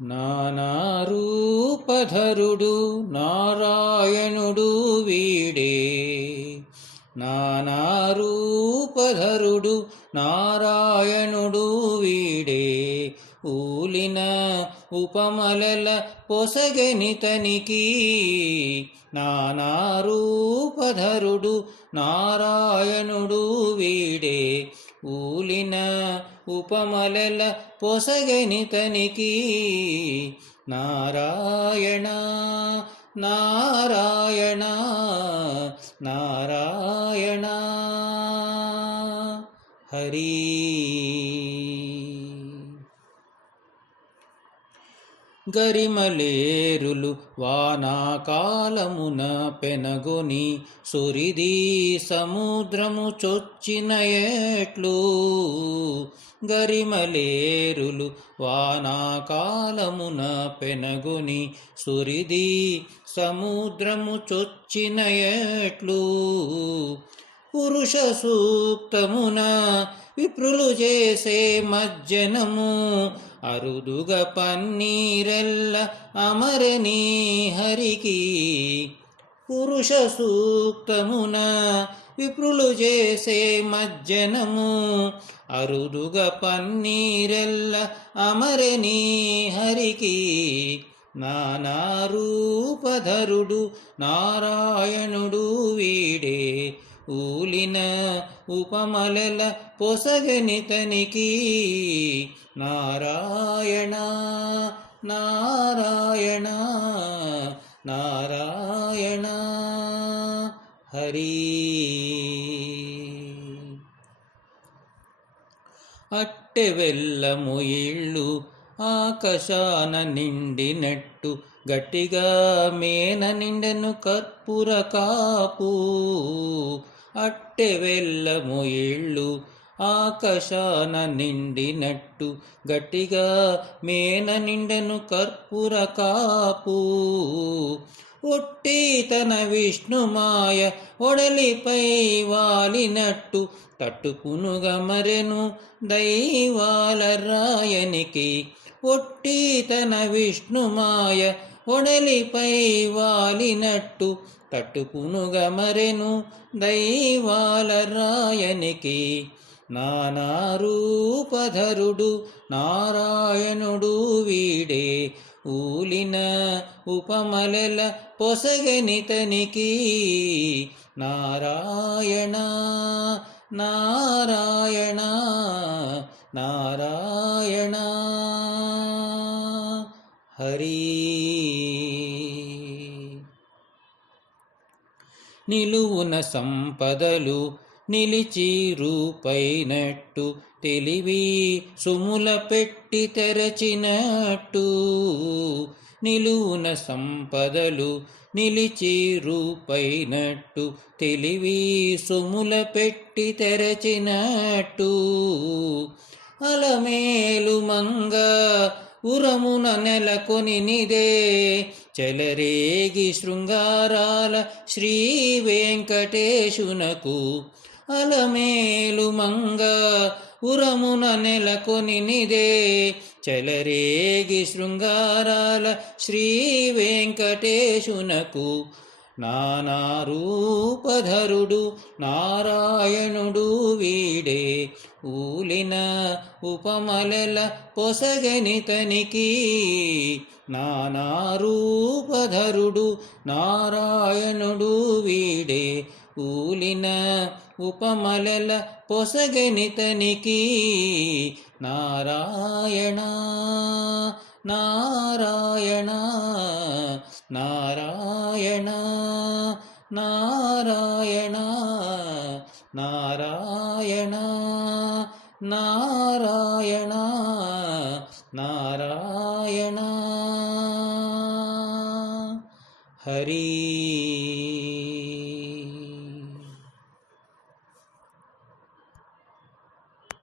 నానారూపధరుడు నారాయణుడు వీడే. నానారూపధరుడు నారాయణుడు వీడే. ఊలిన ఉపమలల పొసగనితనికి. నానారూపధరుడు నారాయణుడు వీడే. ఊలిన ఉపమలల పొసగనితనికి. నారాయణ నారాయణ నారాయణ హరి. గరిమలేరులు వానాకాలమున పెనగొని సురిది సముద్రము చొచ్చిన ఏట్లు. గరిమలేరులు వానాకాలమున పెనగొని సురిది సముద్రము చొచ్చిన ఏట్లు. పురుష సూక్తమున విప్రులు చేసే మజ్జనము అరుదుగ పన్నీరెల్ల అమరని హరికి. పురుష సూక్తమున విప్రులు చేసే మజ్జనము అరుదుగ పన్నీరెల్ల అమరని హరికి. నానారూపధరుడు నారాయణుడు వీడే. ఊలిన ఉపమలల పొసగనితనికి. నారాయణ నారాయణ నారాయణ హరి. అట్టెవెల్లము ఇళ్ళు ఆకాశాన నిండినట్టు గట్టిగా మేన నిండెను కర్పూర కాపు. అట్టెవెల్లము ఇళ్ళు ఆకాశాన నిండినట్టు గట్టిగా మేన నిండెను కర్పూర కాపు. ఒట్టి తన విష్ణుమాయ ఒడలిపై వాలినట్టు తట్టుకునుగమరెను దైవాల రాయనికి. ఒట్టి తన విష్ణుమాయ ఒడలిపై వాలినట్టు తట్టుకునుగమరెను దైవాల రాయనికి. నానారూపధరుడు నారాయణుడు వీడే. ఊలిన ఉపమలల పొసగనితనికి. నారాయణ నారాయణ నారాయణ హరి. నిలువున సంపదలు నిలిచి రూపైనట్టు తెలివి సుముల పెట్టి తెరచినట్టు. నిలువున సంపదలు నిలిచి రూపైనట్టు తెలివి సుముల పెట్టి తెరచినట్టు. అలమేలు మంగ ఉరమున నెలకొని నిదే చెలరేగి శృంగారాల శ్రీ వెంకటేశునకు. అలమేలు మంగ ఉరమున నెలకొని నిదే చెలరేగి శృంగారాల శ్రీ వెంకటేశునకు. నానారూపధరుడు నారాయణుడు వీడే. ఊలిన ఉపమలల పొసగనితనికి. నానారూపధరుడు నారాయణుడు వీడే. ఊలిన ఉపమలల పొసగనితనికి. నారాయణ నారాయణ నారాయణ నారాయణ నారాయణ నారాయణ నారాయణ హరి.